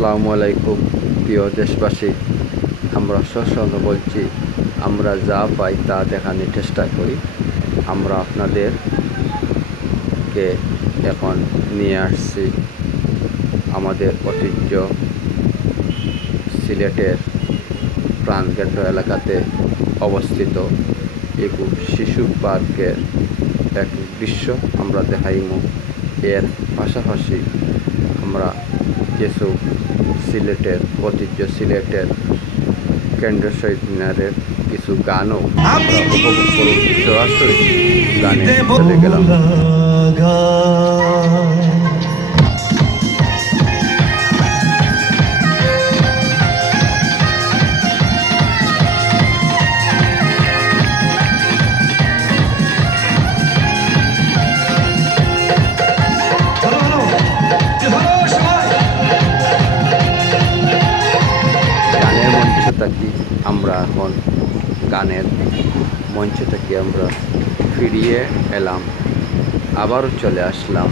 আসসালামু আলাইকুম প্রিয় দেশবাসী। আমরা সবসময় বলছি, আমরা যা পাই তা দেখানোর চেষ্টা করি। আমরা আপনাদেরকে এখন নিয়ে আসছি আমাদের ঐতিহ্য সিলেটের প্রাণকেন্দ্র এলাকাতে অবস্থিত একটু শিশু পার্কের এক দৃশ্য আমরা দেখাইমু। এর পাশাপাশি আমরা কিছু সিলেটের ঐতিহ্য সিলেটের কেন্দ্রীয় শহীদ মিনারের কিছু গানও আমরা উপভোগ করব। সরাসরি গানে চলে গেলাম। আমরা এখন গানের মঞ্চ থেকে আমরা ফিরিয়ে এলাম, আবারও চলে আসলাম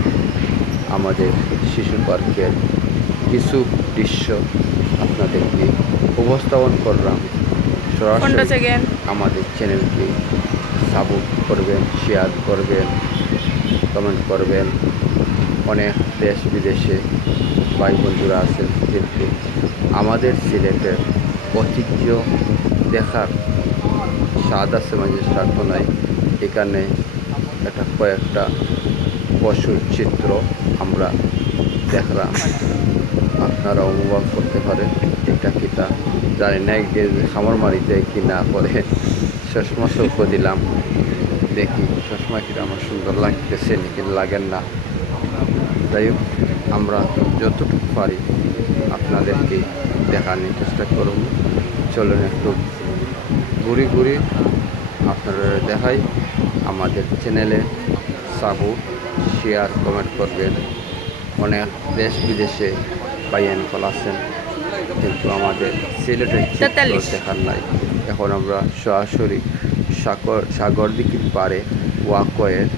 আমাদের শিশু পার্কের কিছু দৃশ্য আপনাদেরকে উপস্থাপন করলাম। সরাসরি আমাদের চ্যানেলকে সাপোর্ট করবেন, শেয়ার করবেন, কমেন্ট করবেন। অনেক দেশ বিদেশে ভাই বন্ধুরা আছেন, কিন্তু আমাদের সিলেটের ঐতিহ্য দেখার স্বাদ আছে মাঝে স্বাদ নাই। এখানে একটা কয়েকটা পশুর চিত্র আমরা দেখলাম, আপনারা অনুভব করতে পারেন। এটা কিতা জানি না, খামার মারিতে কি না করে চশমা চৌকো দিলাম, দেখি চশমা কিনা আমার সুন্দর লাগতেছে নাকি লাগেন না। যাই হোক, আমরা যতটুকু পারি আপনাদেরকে দেখানোর চেষ্টা করব। চলুন একটু ঘুরি ঘুরি আপনারা দেখাই। আমাদের চ্যানেলে সাপোর্ট, শেয়ার, কমেন্ট করবেন। অনেক দেশ বিদেশে বাইয়ান কল আছেন, কিন্তু আমাদের সিলেটের চিত্র দেখার নাই। এখন আমরা সরাসরি সাগর দিকের পারে ওয়াকওয়ের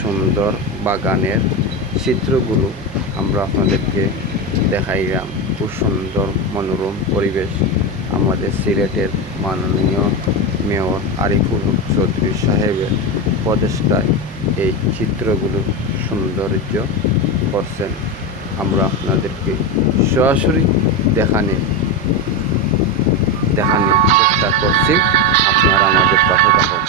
সুন্দর বাগানের চিত্রগুলো আমরা আপনাদেরকে দেখাইলাম। খুব সুন্দর মনোরম পরিবেশ। আমাদের সিলেটের মাননীয় মেয়র আরিফুল হক চৌধুরী সাহেবের প্রচেষ্টায় এই চিত্রগুলো সৌন্দর্য করছেন। আমরা আপনাদেরকে সরাসরি দেখানোর চেষ্টা করছি। আপনারা আমাদের পাশে থাকুন।